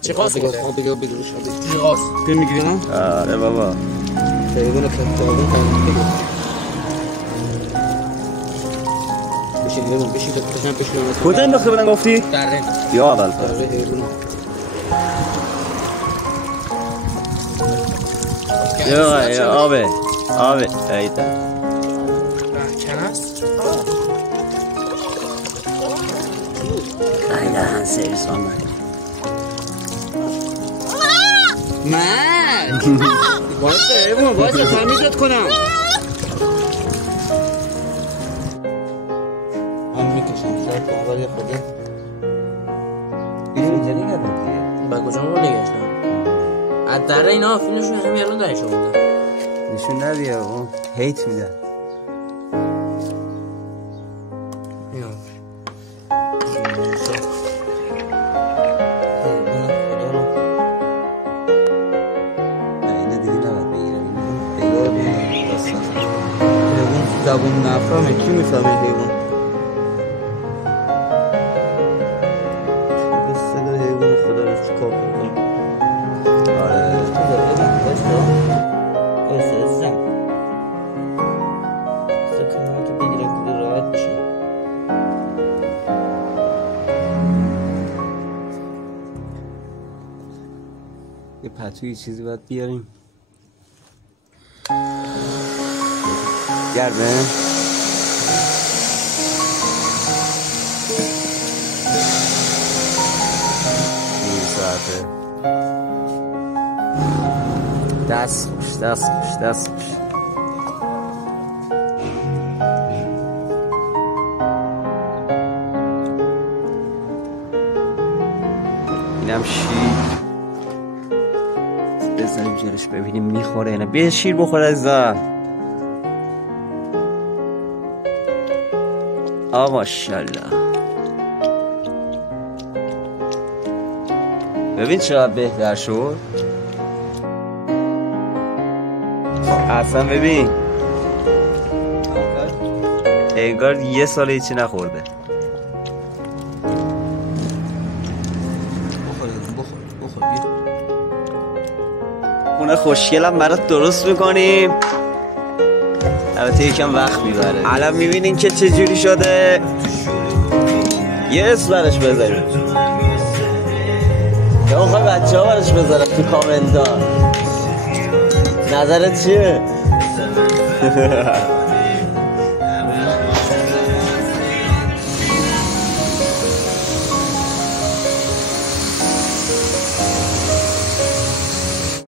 چه خاص بگو چه خاص که میگیرم؟ آره بابا حیوان خیلی بگو بشین حیوان بشین کجا انداخته بودن گفتی؟ دره یا اول دره حیوان یا آبه ایتا کنست ایتا هم سریس آمد من وایسا حیوان وایسا تمیزت کنم من میکشم شاید کن ولی خوده اینجا نگه دادیه با کجا ما نگشتم از دره اینا فیلمشون همین الان درش آوردن نشون ندیه اون هیت میدن زبون نفهمه کی میفهمه حیوان به صدا حیوان خدا رو چیکار کنیم آره زن سکنه که بگیرم که راحت بشه یه پتوی چیزی باید بیاریم گرمه نیم ساعته دست خوش اینم شیر بزنیم جلوش ببینیم میخوره یا نه بیا شیر بخوره عزیزم ماشاءالله ببین چقدر بهتر شد اصلا ببین انگار یه سال هیچی نخورده بخور بیا خونه خوشگلم برات درست میکنیم البته یکم وقت میبره الان میبینین که چه جوری شده یه اسم برش بذاریم یا میخوای بچه ها برش بذارم تو کامنت ها نظرت چیه؟